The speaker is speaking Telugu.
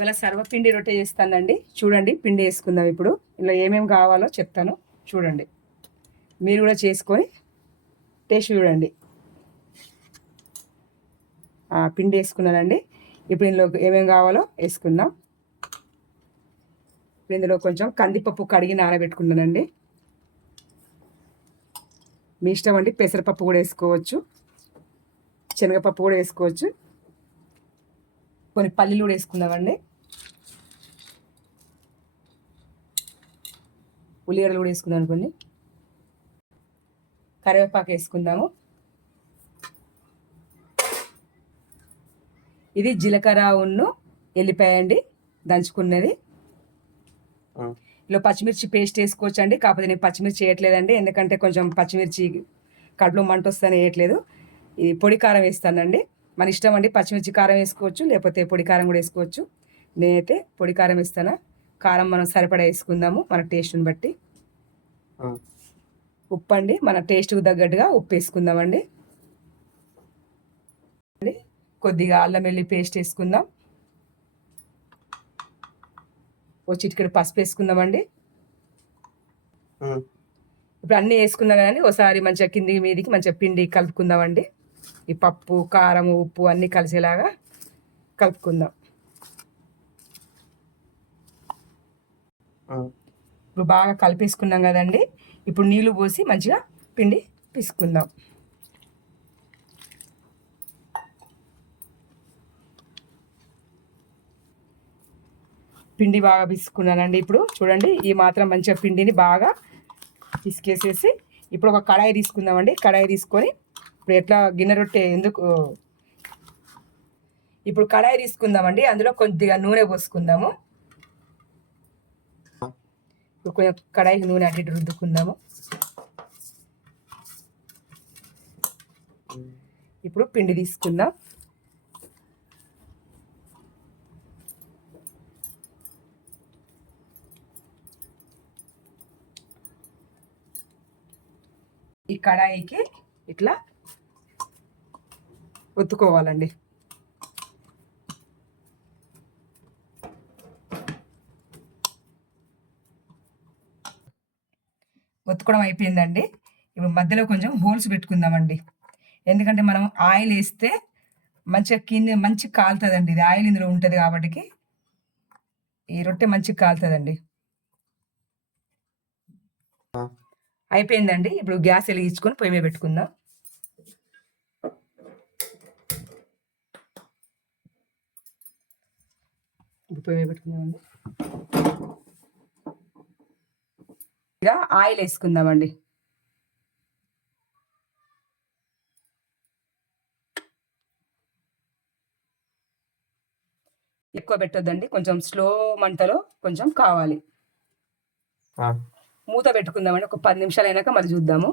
ఇవాళ సర్వపిండి రొట్టె చేస్తానండి. చూడండి, పిండి వేసుకుందాం. ఇప్పుడు ఇలా ఏమేమి కావాలో చెప్తాను, చూడండి. మీరు కూడా చేసుకొని టేస్ట్ చూడండి. పిండి వేసుకున్నానండి. ఇప్పుడు ఇందులో ఏమేమి కావాలో వేసుకుందాం. ఇందులో కొంచెం కందిపప్పు కడిగి నానబెట్టుకున్నానండి. మీ ఇష్టం అండి, పెసరపప్పు కూడా వేసుకోవచ్చు, శనగపప్పు కూడా వేసుకోవచ్చు. కొన్ని పల్లీలు కూడా వేసుకుందామండి. ఉల్లిగడ్డలు కూడా వేసుకుందాం. కొన్ని కరివేపాకు వేసుకుందాము. ఇది జీలకర్ర ఉన్ను ఎల్లిపాయ అండి, దంచుకున్నది. ఇలా పచ్చిమిర్చి పేస్ట్ వేసుకోవచ్చు అండి. కాకపోతే నేను పచ్చిమిర్చి వేయట్లేదండి, ఎందుకంటే కొంచెం పచ్చిమిర్చి కడుపులో మంట వస్తేనే వేయట్లేదు. ఇది పొడి కారం వేస్తానండి. మన ఇష్టం అండి, పచ్చిమిర్చి కారం వేసుకోవచ్చు, లేకపోతే పొడి కారం కూడా వేసుకోవచ్చు. నేనైతే పొడి కారం వేస్తాను. కారం మనం సరిపడా వేసుకుందాము, మన టేస్ట్ని బట్టి. ఉప్పు అండి, మన టేస్ట్కి తగ్గట్టుగా ఉప్పు వేసుకుందామండి. కొద్దిగా అల్లం వెల్లి పేస్ట్ వేసుకుందాం. ఓ చిటికెడు పసుపు వేసుకుందామండి. ఇప్పుడు అన్నీ వేసుకున్నా కానీ ఒకసారి మంచిగా కింది మీదికి మంచిగా పిండి కలుపుకుందామండి. ఈ పప్పు, కారం, ఉప్పు అన్నీ కలిసేలాగా కలుపుకుందాం. ఇప్పుడు బాగా కలిపేసుకున్నాం కదండి. ఇప్పుడు నీళ్ళు పోసి మంచిగా పిండి పిసుకుందాం. పిండి బాగా పిసుకున్నానండి. ఇప్పుడు చూడండి, ఈ మాత్రం మంచిగా పిండిని బాగా పిసికేసేసి ఇప్పుడు ఒక కడాయి తీసుకుందామండి. కడాయి తీసుకొని ఇప్పుడు ఎట్లా గిన్నె రొట్టె ఎందుకు, ఇప్పుడు కడాయి తీసుకుందామండి. అందులో కొద్దిగా నూనె పోసుకుందాము. ఇప్పుడు కొంచెం కడాయికి నూనె అటు ఇటు రుద్దుకుందాము. ఇప్పుడు పిండి తీసుకుందాం. ఈ కడాయికి ఇట్లా ఒత్తుకోవాలండి. ఒత్తుకోవడం అయిపోయిందండి. ఇప్పుడు మధ్యలో కొంచెం హోల్స్ పెట్టుకుందామండి. ఎందుకంటే మనం ఆయిల్ వేస్తే మంచిగా కింద మంచిగా కాలుతుందండి. ఇది ఆయిల్ ఇందులో ఉంటుంది కాబట్టి ఈ రొట్టె మంచిగా కాలుతుందండి. అయిపోయిందండి. ఇప్పుడు గ్యాస్ వెలిగించుకొని పొయ్యి మీద పెట్టుకుందాం. పొయ్యి మీద పెట్టుకుందామండి. ఇక ఆయిల్ వేసుకుందామండి. ఎక్కువ పెట్టొద్దండి, కొంచెం స్లో మంటలో కొంచెం కావాలి. మూత పెట్టుకుందామండి. ఒక 10 నిమిషాలు అయినాక మరి చూద్దాము.